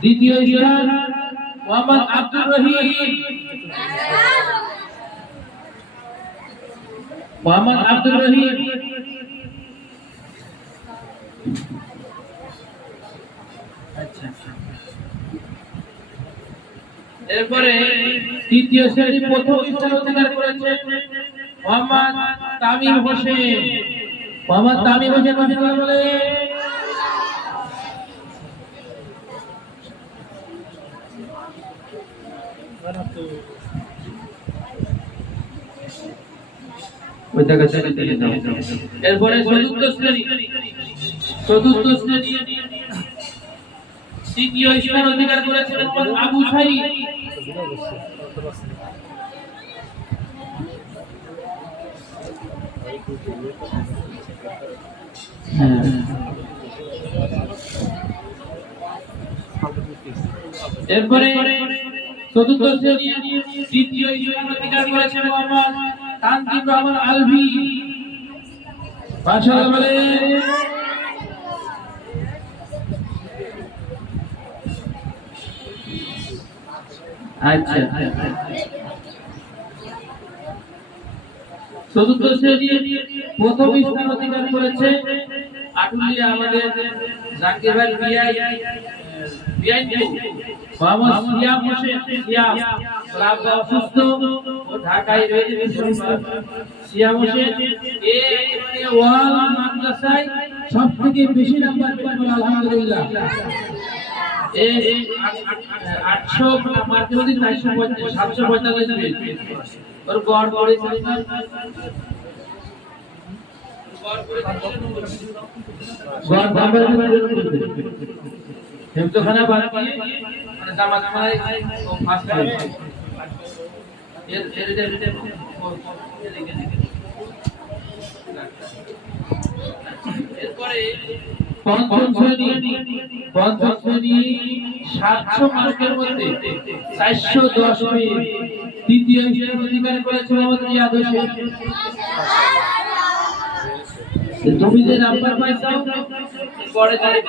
দ্বিতীয় স্থান মোহাম্মদ আব্দুর রহিম। মোহাম্মদ আব্দুর রহিম। আচ্ছা, এরপরে তৃতীয় শ্রেণী প্রথম স্থান অধিকার করেছে মোহাম্মদ তামিম হোসেন। মোহাম্মদ তামিম হোসেন বলে এরপরে চতুর্থ শ্রেণী তৃতীয় স্থান অধিকার করেছে মোহাম্মদ আবু সাইদ। এরপরে চতুর্থ শ্রেণী তৃতীয় স্থান অধিকার করেছে মোহাম্মদ তানজিম রহমান আলভি। মাশাআল্লাহ বলে আচ্ছা, চতুর্থ শ্রেণী প্রথম স্থান অধিকার করেছে আটুলিয়া আমাদের জাকির ভাই মোহাম্মদ সিয়াম হোসেন। সিয়াম ক্লাব অসুস্থ ও ঢাকায় রয়েছে। সিয়াম হোসেন ওয়াল মাদ্রাসায় সবথেকে বেশি নাম্বার পেয়েছে আলহামদুলিল্লাহ। 800 মার্কের মধ্যে 745 পেয়েছে। ওর গড় করেছে হেমতখানা বাদ দিয়ে মানে জামাত মাই ও ফার্স্ট হয়েছে। এরপরে পঞ্চম শ্রেণী 700 মার্কের মধ্যে 410 পেয়ে তৃতীয় স্থান অধিকার করেছে মোহাম্মদ রিয়াদ হোসেন। তুমি যে নাম্বার পাইছো পরে তারিখ